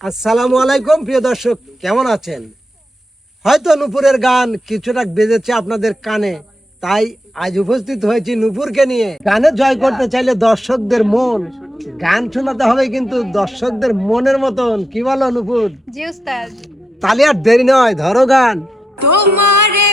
আসসালামু আলাইকুম প্রিয় দর্শক কেমন আছেন? হয়তো নুপুরের গান কিছুটা বেজেছে আপনাদের কানে তাই আজ উপস্থিত হয়েছি নুপুরকে নিয়ে। গানে জয় করতে চাইলে দর্শকদের মন গান শোনাতে হবে কিন্তু দর্শকদের মনের মতন। কি বলো নুপুর? তাহলে আর দেরি নয় ধরো গান। তোমারে